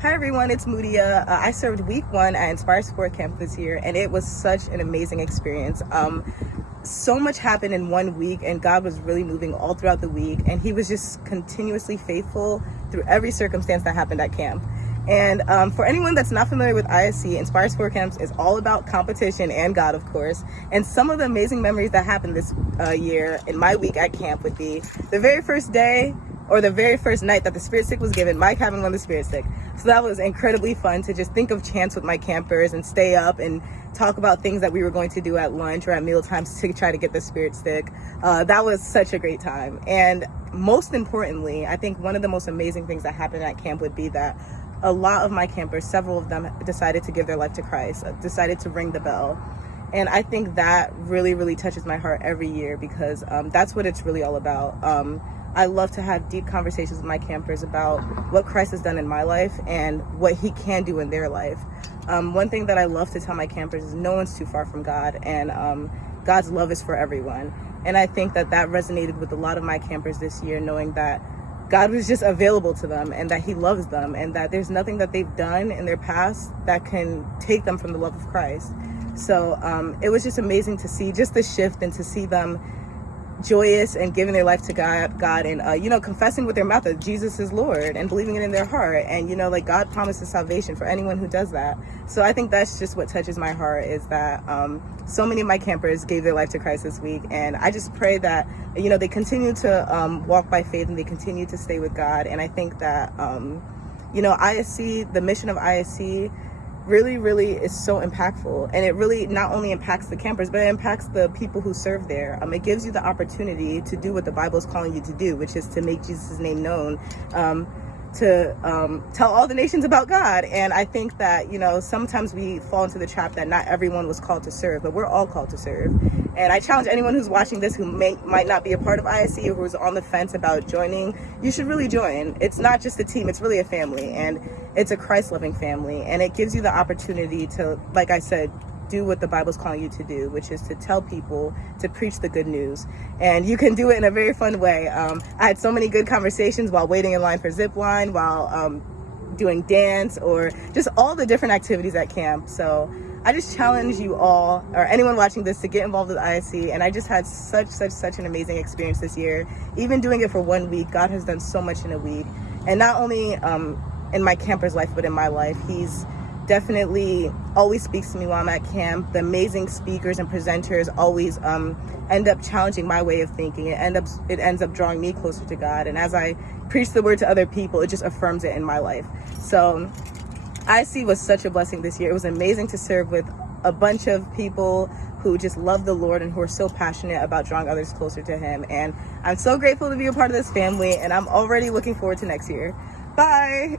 Hi everyone, it's Mudia. I served week 1 at Inspire Sport Camp this year, and it was such an amazing experience. So much happened in 1 week, and God was really moving all throughout the week, and he was just continuously faithful through every circumstance that happened at camp. And for anyone that's not familiar with ISC, Inspire Sport Camps is all about competition and God, of course. And some of the amazing memories that happened this year in my week at camp would be the very first day or the very first night that the Spirit Stick was given. My cabin won the Spirit Stick. So that was incredibly fun to just think of chants with my campers and stay up and talk about things that we were going to do at lunch or at meal times to try to get the Spirit Stick. That was such a great time. And most importantly, I think one of the most amazing things that happened at camp would be that a lot of my campers, several of them, decided to give their life to Christ, decided to ring the bell. And I think that really, really touches my heart every year because that's what it's really all about. I love to have deep conversations with my campers about what Christ has done in my life and what he can do in their life. One thing that I love to tell my campers is no one's too far from God, and God's love is for everyone. And I think that that resonated with a lot of my campers this year, knowing that God was just available to them and that he loves them and that there's nothing that they've done in their past that can take them from the love of Christ. So it was just amazing to see just the shift and to see them joyous and giving their life to God and confessing with their mouth that Jesus is Lord and believing it in their heart. And God promises salvation for anyone who does that. So I think that's just what touches my heart, is that so many of my campers gave their life to Christ this week, and I just pray that they continue to walk by faith and they continue to stay with God. And I think that ISC, the mission of ISC, really is so impactful, and it really not only impacts the campers, but it impacts the people who serve there. It gives you the opportunity to do what the Bible is calling you to do, which is to make Jesus' name known, to tell all the nations about God. And I think that sometimes we fall into the trap that not everyone was called to serve, but we're all called to serve. And I challenge anyone who's watching this who might not be a part of ISC or who's on the fence about joining, you should really join. It's not just a team, it's really a family, and it's a Christ-loving family. And it gives you the opportunity to, like I said, do what the Bible's calling you to do, which is to tell people, to preach the good news. And you can do it in a very fun way. I had so many good conversations while waiting in line for zip line, while doing dance, or just all the different activities at camp. So I just challenge you all, or anyone watching this, to get involved with ISC. And I just had such an amazing experience this year. Even doing it for 1 week, God has done so much in a week. And not only in my camper's life, but in my life. He's definitely always speaks to me while I'm at camp. The amazing speakers and presenters always end up challenging my way of thinking. It ends up drawing me closer to God. And as I preach the word to other people, it just affirms it in my life. So IC was such a blessing this year. It was amazing to serve with a bunch of people who just love the Lord and who are so passionate about drawing others closer to him. And I'm so grateful to be a part of this family, and I'm already looking forward to next year. Bye.